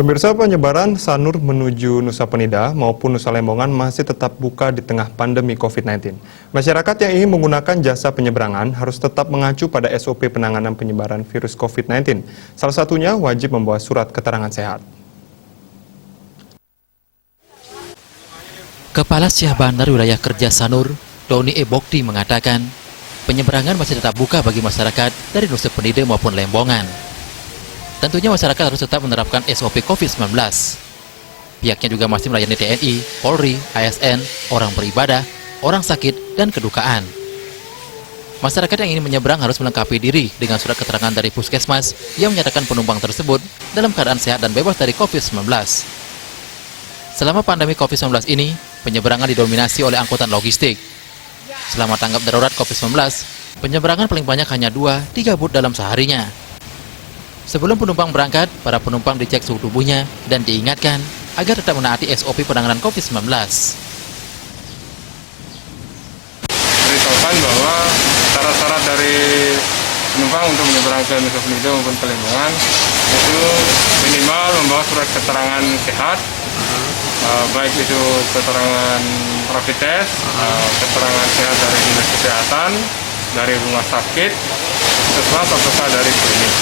Pemirsa, penyebaran Sanur menuju Nusa Penida maupun Nusa Lembongan masih tetap buka di tengah pandemi COVID-19. Masyarakat yang ingin menggunakan jasa penyeberangan harus tetap mengacu pada SOP penanganan penyebaran virus COVID-19. Salah satunya wajib membawa surat keterangan sehat. Kepala Syah Bandar Wilayah Kerja Sanur, Doni Ebokti mengatakan, penyeberangan masih tetap buka bagi masyarakat dari Nusa Penida maupun Lembongan. Tentunya masyarakat harus tetap menerapkan SOP COVID-19. Pihaknya juga masih melayani TNI, Polri, ASN, orang beribadah, orang sakit, dan kedukaan. Masyarakat yang ingin menyeberang harus melengkapi diri dengan surat keterangan dari puskesmas yang menyatakan penumpang tersebut dalam keadaan sehat dan bebas dari COVID-19. Selama pandemi COVID-19 ini, penyeberangan didominasi oleh angkutan logistik. Selama tanggap darurat COVID-19, penyeberangan paling banyak hanya 2-3 booth dalam seharinya. Sebelum penumpang berangkat, para penumpang dicek suhu tubuhnya dan diingatkan agar tetap menaati SOP penanganan COVID-19. Beritahukan bahwa syarat-syarat dari penumpang untuk menyeberang ke Nusa Penida maupun ke Lembongan itu minimal membawa surat keterangan sehat, baik itu keterangan rapid test, keterangan sehat dari dinas kesehatan, dari rumah sakit, serta dari klinik.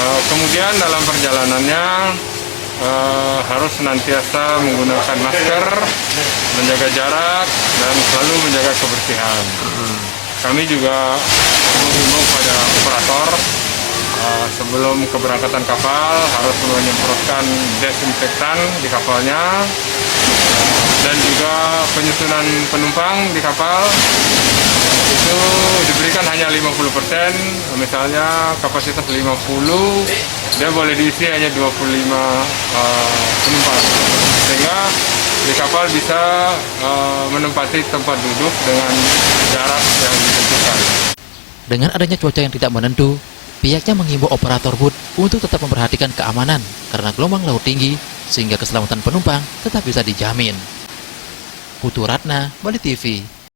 Kemudian dalam perjalanannya harus senantiasa menggunakan masker, menjaga jarak, dan selalu menjaga kebersihan. Kami juga mengimbau pada operator sebelum keberangkatan kapal harus menyemprotkan desinfektan di kapalnya, dan juga penyusunan penumpang di kapal itu diberikan hanya 50%, misalnya kapasitas 50, dia boleh diisi hanya 25 penumpang, sehingga di kapal bisa menempati tempat duduk dengan jarak yang ditentukan. Dengan adanya cuaca yang tidak menentu, pihaknya mengimbau operator booth untuk tetap memperhatikan keamanan karena gelombang laut tinggi sehingga keselamatan penumpang tetap bisa dijamin. Putu Ratna, Bali TV.